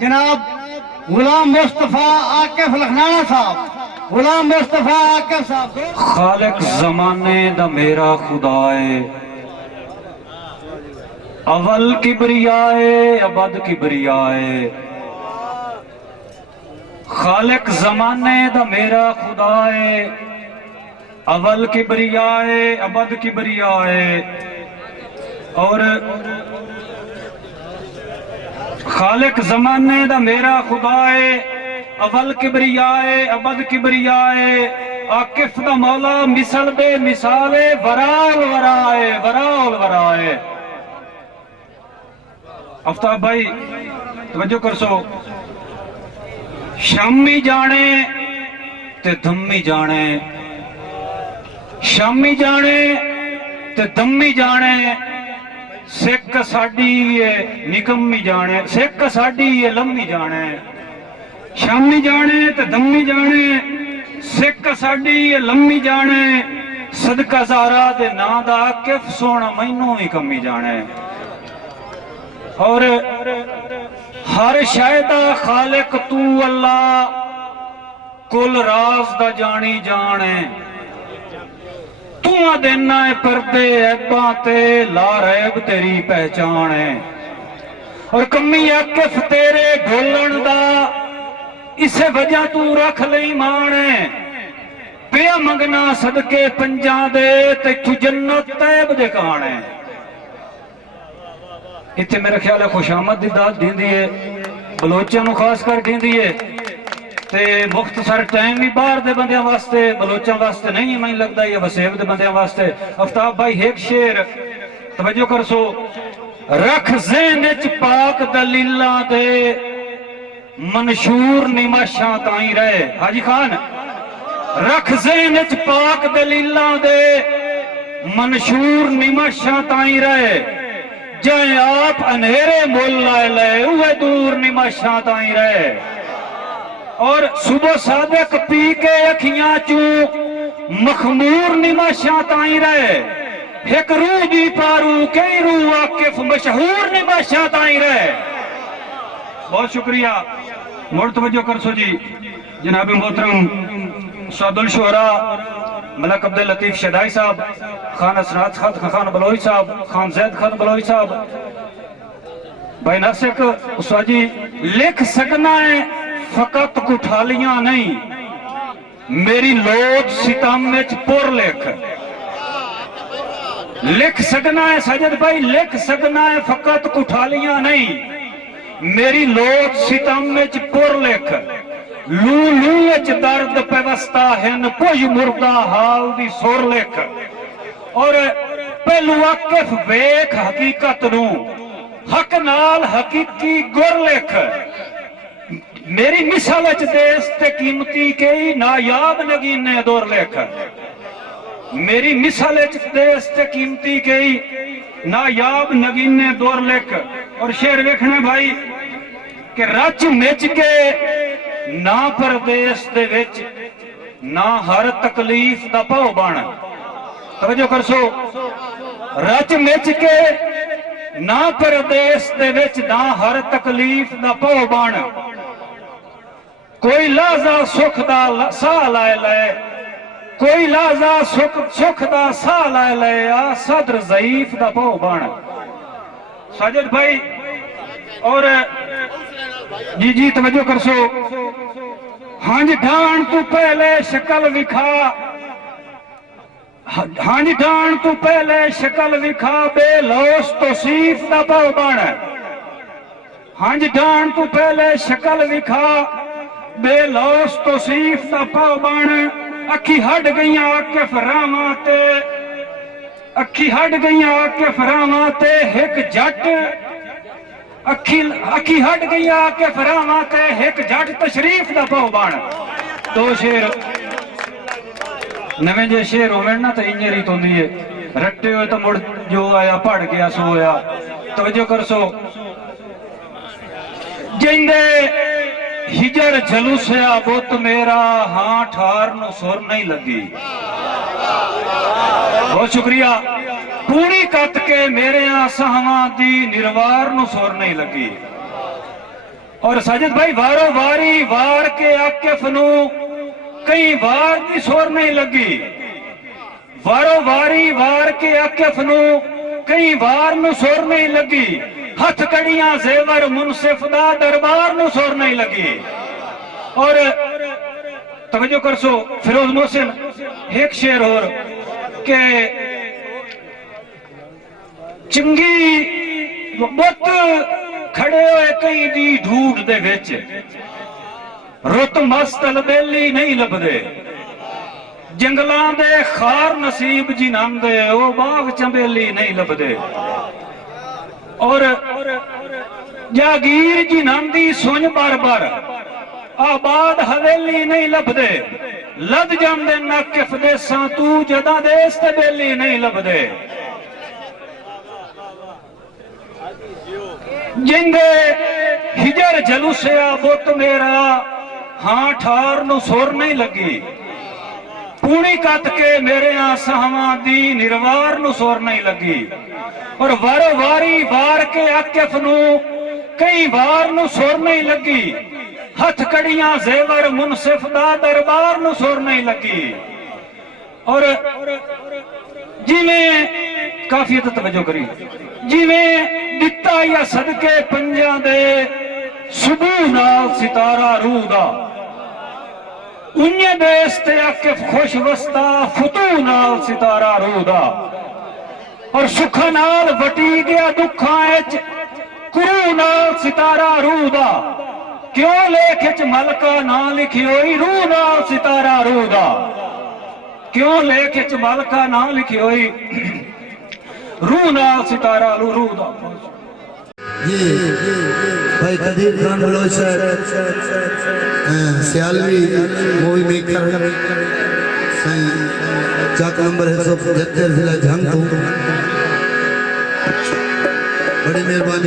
جناب غلام مصطفیٰ عاقف لکھنانا صاحب، غلام مصطفیٰ عاقف صاحب۔ خالق زمانے دا میرا خدائے، اول کبریائے ابد کبریائے، خالق زمانے دا میرا خدائے، اول کبریائے ابد کبریائے، اور خالق زمانے دا میرا خدائے، اول کبریائے ابد کبریائے، عاقف دا مولا مثل بے مثالے، ورال ورائے ورال ورائے۔ آفتاب بھائی توجہ کر سو، شامی جانے تے دھمی جانے، شامی جانے تے دھمی جانے، سکھ ساڈی ہے نکمی جانے، سکھ ساڈی ہے لمی جانے، شامی جانے تے دھمی جانے، سکھ ساڈی ہے لمی جانے، صدقہ زارا دے نا دا عاقف سونا مینوں ہی کمی جانے، اور ہر شاہدہ خالق تو اللہ، کل راز دا جانی جانے، تو دینا ہے پردے عیباں تے لا ریب تیری پہچان ہے، اور کمی عاقف تیرے ڈھولن دا اسے وجہ تو رکھ لئی مانے، پیا منگنا صدقے پنجاں دے تے تو جنت طیب دے کانے۔ اتھے میرا خیال ہے خوش آمد دی داد دین دیئے، بلوچوں نو خاص کر دین دیئے، تے مختصر ٹائم بھی باہر دے بندیاں واسطے، بلوچوں واسطے نہیں ہے، میں لگتا ہے یہ وسیب دے بندیاں واسطے۔ آفتاب بھائی ایک شعر توجہ کر سو، رکھ ذہنچ پاک دلیلاں دے منشور نماشاں تائیں رہے، حاجی خان رکھ ذہنچ پاک دلیلاں دے منشور نماشاں تائیں رہے، جائیں آپ انہیرے مول لائے لے اوہ دور نماشاں تائیں رہے، اور صبح صادق پی کے اکھیاں چو مخمور نماشاں تائیں رہے، ایک روح دی پارو کئی روح عاقف مشہور نماشاں تائیں رہے۔ بہت شکریہ، مڑ توجہ کر سو جی، جناب محترم سعد الشہراء ملک عبداللطیف شدائی صاحب، خان اسرات خان بلوئی صاحب، خان زید خان بلوئی صاحب، بھائی ناسک استاد جی، لکھ سکنا ہے فقط کٹھالیاں نہیں، میری لوٹ ستم وچ پر لکھ، لکھ سکنا ہے ساجد بھائی، لکھ سکنا ہے فقط کٹھالیاں نہیں، میری لوٹ ستم وچ پر لکھ، لو لو وچ درد پیوستہ ہن پوج مردہ حال دی سور لکھ، اور پہلو عاقف ویکھ حقیقت نو، حق نال حقیقی گر لکھ، میری مثال اچ دیس تے قیمتی کئی نایاب نگینے دور لکھ، میری مثال اچ دیس تے قیمتی کئی نایاب نگینے دور لکھ، اور شعر ویکھنا بھائی کہ رچ مچ کے نہ پردیس دے وچ نہ ہر تکلیف دا پاؤ بن، توجہ کر سو، رچ مچ کے نہ پردیس دے وچ نہ ہر تکلیف دا پاؤ بن، کوئی لحظہ سکھ دا سا لائے لے، کوئی لحظہ سکھ دا سا لائے لے، آ صدر ضعیف دا پاؤ بن۔ ساجد بھائی اور جی جی توجہ کر سو، ہانج ڈھان تو پہلے شکل وکھا، ہانج ڈھان تو پہلے شکل وکھا، بے لوس تو صیف دا پاؤ بن، ہانج ڈھان تو پہلے شکل وکھا، بے لوس تو صیف دا پاؤ بن، اکھی ہٹ گئیاں عاقف راواں تے، اکھی ہٹ گئیاں عاقف راواں تے، ایک جٹ اکھی ہٹ گئی آکے فراواں تے، ایک جٹ تشریف دا پاؤ بن۔ دو شیر نویں جے شیر ہوئے نا تو انجے ریت ہوندی ہے، رٹے ہوئے تو مڑ جو آیا پڑھ گیا سو ہویا، توجہ کر سو، جندے ہجر جلوسیا بت میرا، ہاں ٹھار نو سر نہیں لگی۔ بہت شکریہ، پوری کت کے میرے سہواں دی نروار نو سور نہیں لگی، اور ساجد بھائی وارو واری وار کے عاقف نو کئی وار دی سور نہیں لگی، وارو واری وار کے عاقف نو کئی وار نو سور نہیں لگی، ہتھ کڑیاں زیور منصف دا دربار نو سور نہیں لگی۔ اور توجہ کرسو فیروز محسن ایک شعر اور کہ چنگی بت کھڑے ہوئے کئی دی ڈھوٹ دے وچ رت مستل بیلی نہیں لبدے، جنگلاں دے خار نصیب جنہاں دے او باغ چنبیلی نہیں لبدے، اور جاگیر جنہاں دی سن بار بار آباد حویلی نہیں لبدے، لد جاندے ناکف دے سانتو جدہ دے استبیلی نہیں لبدے، جندے ہجر جلوسیا بت میرا ہاں ٹھار نو سور نہیں لگی، پونی کت کے میرے آسہاں دی نروار نو سور نہیں لگی، اور وارو واری وار کے عاقف نو کئی وار نو سور نہیں لگی، ہتھ کڑیاں زیور منصف دا دربار نو سور نہیں لگی۔ اور جی میں کافی توجہ کری، جی میں دتا یا صدقے پنجاں دے صبح نال ستارہ روح دا، انجے دیست عاقف خوش وستا فتو نال ستارہ روح دا، اور سکھا نال وٹی گیا دکھاں اچ کرو نال ستارہ روح دا، کیوں لیکھچ ملکہ نہ لکھی ہوئی روح نال ستارہ روح دا، کیوں لیکھچ ملکہ نہ لکھی ہوئی روح نال ستارہ روح دا۔ جی بھائی قدیر خان بلوچ سیالوی مووی میکر چاک نمبر ہے سو 75 ضلع جھنگ تو بڑی مہربانی